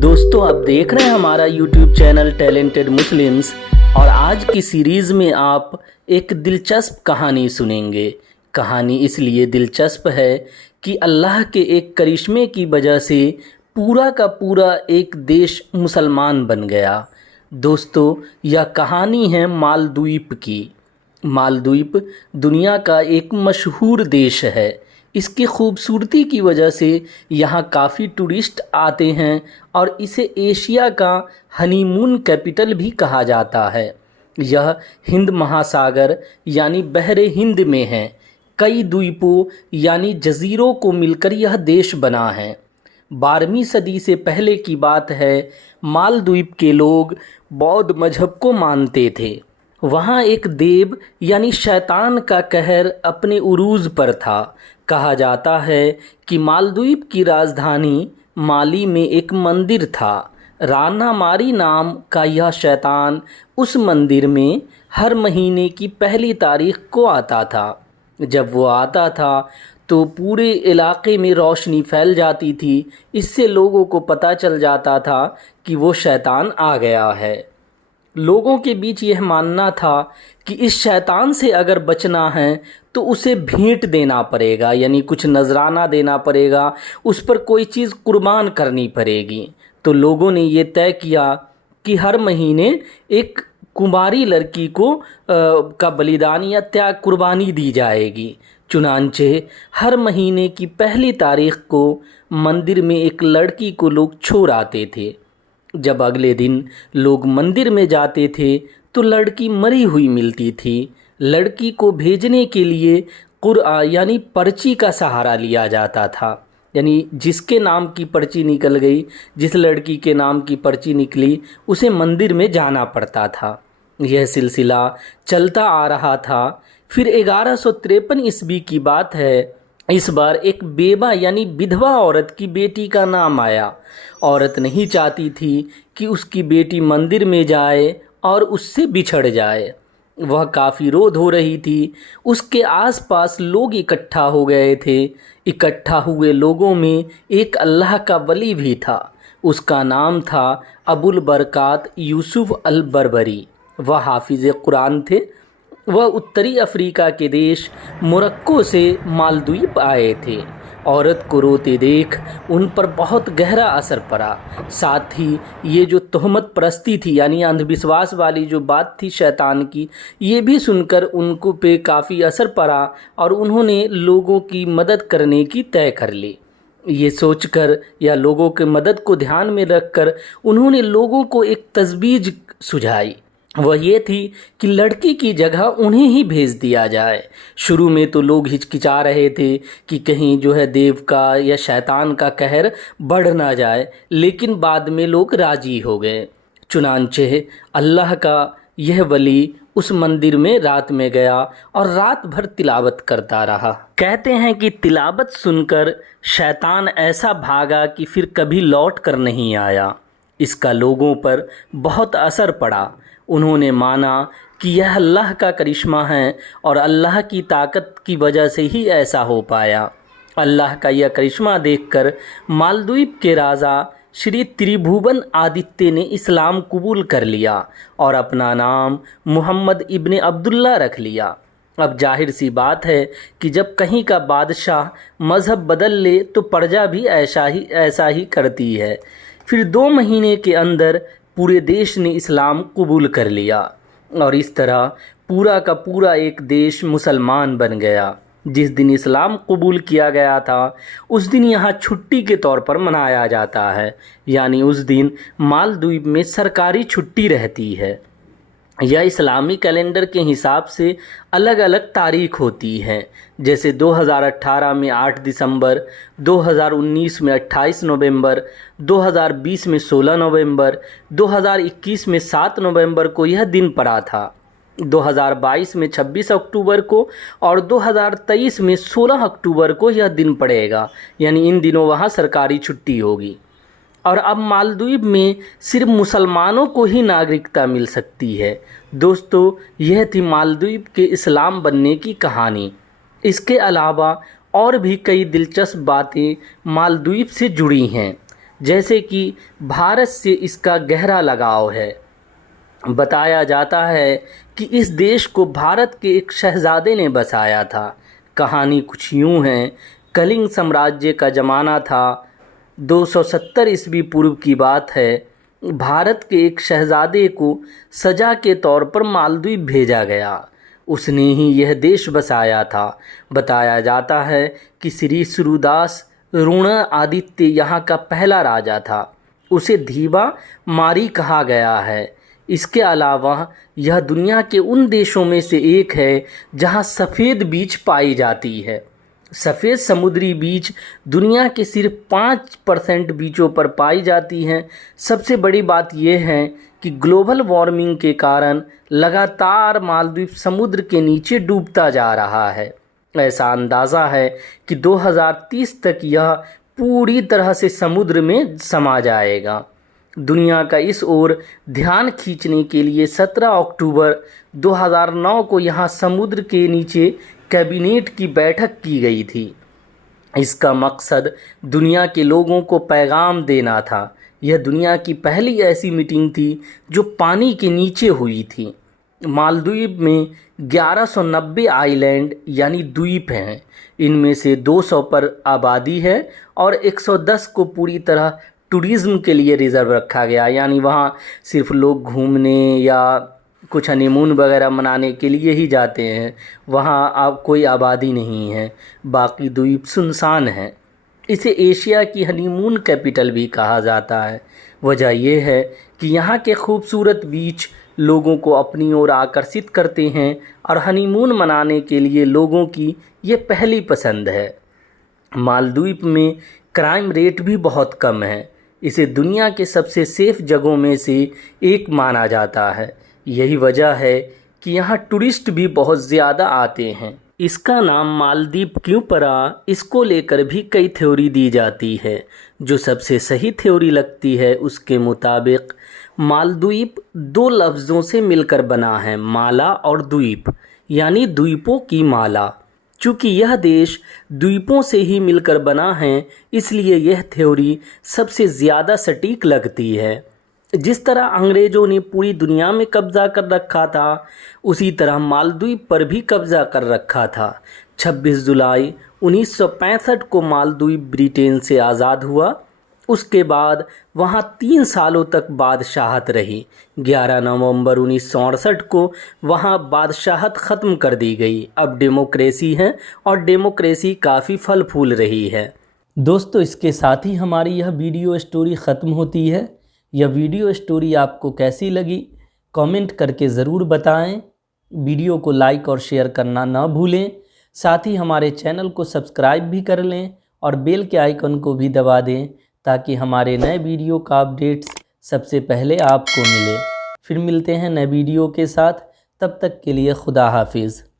दोस्तों आप देख रहे हैं हमारा YouTube चैनल टैलेंटेड मुस्लिम्स और आज की सीरीज़ में आप एक दिलचस्प कहानी सुनेंगे। कहानी इसलिए दिलचस्प है कि अल्लाह के एक करिश्मे की वजह से पूरा का पूरा एक देश मुसलमान बन गया। दोस्तों यह कहानी है मालदीव की। मालदीव दुनिया का एक मशहूर देश है। इसकी खूबसूरती की वजह से यहाँ काफ़ी टूरिस्ट आते हैं और इसे एशिया का हनीमून कैपिटल भी कहा जाता है। यह हिंद महासागर यानी बहरे हिंद में है। कई द्वीपों यानी जज़ीरों को मिलकर यह देश बना है। 12वीं सदी से पहले की बात है। मालदीव के लोग बौद्ध मजहब को मानते थे। वहाँ एक देव यानी शैतान का कहर अपने उरूज पर था। कहा जाता है कि मालदीव की राजधानी माली में एक मंदिर था। राना मारी नाम का यह शैतान उस मंदिर में हर महीने की पहली तारीख को आता था। जब वो आता था तो पूरे इलाके में रोशनी फैल जाती थी। इससे लोगों को पता चल जाता था कि वो शैतान आ गया है। लोगों के बीच यह मानना था कि इस शैतान से अगर बचना है तो उसे भेंट देना पड़ेगा, यानी कुछ नजराना देना पड़ेगा, उस पर कोई चीज़ कुर्बान करनी पड़ेगी। तो लोगों ने ये तय किया कि हर महीने एक कुंवारी लड़की को का बलिदान या त्याग कुर्बानी दी जाएगी। चुनांचे हर महीने की पहली तारीख को मंदिर में एक लड़की को लोग छोड़ आते थे। जब अगले दिन लोग मंदिर में जाते थे तो लड़की मरी हुई मिलती थी। लड़की को भेजने के लिए कुरआ यानी पर्ची का सहारा लिया जाता था। यानी जिसके नाम की पर्ची निकल गई, जिस लड़की के नाम की पर्ची निकली, उसे मंदिर में जाना पड़ता था। यह सिलसिला चलता आ रहा था। फिर 1153 ईस्वी की बात है। इस बार एक बेवा यानी विधवा औरत की बेटी का नाम आया। औरत नहीं चाहती थी कि उसकी बेटी मंदिर में जाए और उससे बिछड़ जाए। वह काफ़ी रोध हो रही थी। उसके आसपास लोग इकट्ठा हो गए थे। इकट्ठा हुए लोगों में एक अल्लाह का वली भी था। उसका नाम था अबुल बरकात यूसुफ अल बरबरी। वह हाफिज़ कुरान थे। वह उत्तरी अफ्रीका के देश मोरक्को से मालदीव आए थे। औरत को रोते देख उन पर बहुत गहरा असर पड़ा। साथ ही ये जो तोहमत परस्ती थी यानी अंधविश्वास वाली जो बात थी शैतान की, ये भी सुनकर उनको पे काफ़ी असर पड़ा और उन्होंने लोगों की मदद करने की तय कर ली। ये सोचकर या लोगों के मदद को ध्यान में रखकर उन्होंने लोगों को एक तजवीज़ सुझाई। वह ये थी कि लड़की की जगह उन्हें ही भेज दिया जाए। शुरू में तो लोग हिचकिचा रहे थे कि कहीं जो है देव का या शैतान का कहर बढ़ ना जाए, लेकिन बाद में लोग राजी हो गए। चुनांचे अल्लाह का यह वली उस मंदिर में रात में गया और रात भर तिलावत करता रहा। कहते हैं कि तिलावत सुनकर शैतान ऐसा भागा कि फिर कभी लौट कर नहीं आया। इसका लोगों पर बहुत असर पड़ा। उन्होंने माना कि यह अल्लाह का करिश्मा है और अल्लाह की ताकत की वजह से ही ऐसा हो पाया। अल्लाह का यह करिश्मा देखकर मालदीव के राजा श्री त्रिभुवन आदित्य ने इस्लाम कबूल कर लिया और अपना नाम मोहम्मद इब्ने अब्दुल्ला रख लिया। अब जाहिर सी बात है कि जब कहीं का बादशाह मज़हब बदल ले तो प्रजा भी ऐसा ही करती है। फिर 2 महीने के अंदर पूरे देश ने इस्लाम कबूल कर लिया और इस तरह पूरा का पूरा एक देश मुसलमान बन गया। जिस दिन इस्लाम कबूल किया गया था उस दिन यहाँ छुट्टी के तौर पर मनाया जाता है। यानी उस दिन मालदीव में सरकारी छुट्टी रहती है। यह इस्लामी कैलेंडर के हिसाब से अलग अलग तारीख होती हैं। जैसे 2018 में 8 दिसंबर, 2019 में 28 नवंबर, 2020 में 16 नवंबर, 2021 में 7 नवंबर को यह दिन पड़ा था। 2022 में 26 अक्टूबर को और 2023 में 16 अक्टूबर को यह दिन पड़ेगा। यानी इन दिनों वहाँ सरकारी छुट्टी होगी। और अब मालदीव में सिर्फ मुसलमानों को ही नागरिकता मिल सकती है। दोस्तों यह थी मालदीव के इस्लाम बनने की कहानी। इसके अलावा और भी कई दिलचस्प बातें मालदीव से जुड़ी हैं। जैसे कि भारत से इसका गहरा लगाव है। बताया जाता है कि इस देश को भारत के एक शहज़ादे ने बसाया था। कहानी कुछ यूँ है, कलिंग साम्राज्य का ज़माना था। 270 ईस्वी पूर्व की बात है। भारत के एक शहज़ादे को सज़ा के तौर पर मालदीव भेजा गया। उसने ही यह देश बसाया था। बताया जाता है कि श्री सूरदास रुद्रआदित्य यहाँ का पहला राजा था। उसे धीबा मारी कहा गया है। इसके अलावा यह दुनिया के उन देशों में से एक है जहाँ सफ़ेद बीज पाई जाती है। सफ़ेद समुद्री बीज दुनिया के सिर्फ 5% बीचों पर पाई जाती हैं। सबसे बड़ी बात यह है कि ग्लोबल वार्मिंग के कारण लगातार मालदीव समुद्र के नीचे डूबता जा रहा है। ऐसा अंदाज़ा है कि 2030 तक यह पूरी तरह से समुद्र में समा जाएगा। दुनिया का इस ओर ध्यान खींचने के लिए 17 अक्टूबर 2009 को यहाँ समुद्र के नीचे कैबिनेट की बैठक की गई थी। इसका मकसद दुनिया के लोगों को पैगाम देना था। यह दुनिया की पहली ऐसी मीटिंग थी जो पानी के नीचे हुई थी। मालदीव में 1190 आइलैंड यानी द्वीप हैं। इनमें से 200 पर आबादी है और 110 को पूरी तरह टूरिज़्म के लिए रिज़र्व रखा गया, यानी वहाँ सिर्फ लोग घूमने या कुछ हनीमून वगैरह मनाने के लिए ही जाते हैं। वहाँ अब कोई आबादी नहीं है, बाकी द्वीप सुनसान हैं। इसे एशिया की हनीमून कैपिटल भी कहा जाता है। वजह यह है कि यहाँ के खूबसूरत बीच लोगों को अपनी ओर आकर्षित करते हैं और हनीमून मनाने के लिए लोगों की ये पहली पसंद है। मालदीव में क्राइम रेट भी बहुत कम है। इसे दुनिया के सबसे सेफ जगहों में से एक माना जाता है। यही वजह है कि यहाँ टूरिस्ट भी बहुत ज़्यादा आते हैं। इसका नाम मालदीव क्यों पड़ा, इसको लेकर भी कई थ्योरी दी जाती है। जो सबसे सही थ्योरी लगती है उसके मुताबिक मालदीव 2 लफ्ज़ों से मिलकर बना है, माला और द्वीप, यानी द्वीपों की माला। चूँकि यह देश द्वीपों से ही मिलकर बना है, इसलिए यह थ्योरी सबसे ज़्यादा सटीक लगती है। जिस तरह अंग्रेज़ों ने पूरी दुनिया में कब्ज़ा कर रखा था, उसी तरह मालदीव पर भी कब्ज़ा कर रखा था। 26 जुलाई 1965 को मालदीव ब्रिटेन से आज़ाद हुआ। उसके बाद वहाँ 3 सालों तक बादशाहत रही। 11 नवंबर 1968 को वहाँ बादशाहत ख़त्म कर दी गई। अब डेमोक्रेसी है और डेमोक्रेसी काफ़ी फल फूल रही है। दोस्तों, इसके साथ ही हमारी यह वीडियो स्टोरी ख़त्म होती है। यह वीडियो स्टोरी आपको कैसी लगी कमेंट करके ज़रूर बताएं। वीडियो को लाइक और शेयर करना ना भूलें। साथ ही हमारे चैनल को सब्सक्राइब भी कर लें और बेल के आइकन को भी दबा दें ताकि हमारे नए वीडियो का अपडेट्स सबसे पहले आपको मिले। फिर मिलते हैं नए वीडियो के साथ, तब तक के लिए खुदा हाफिज़।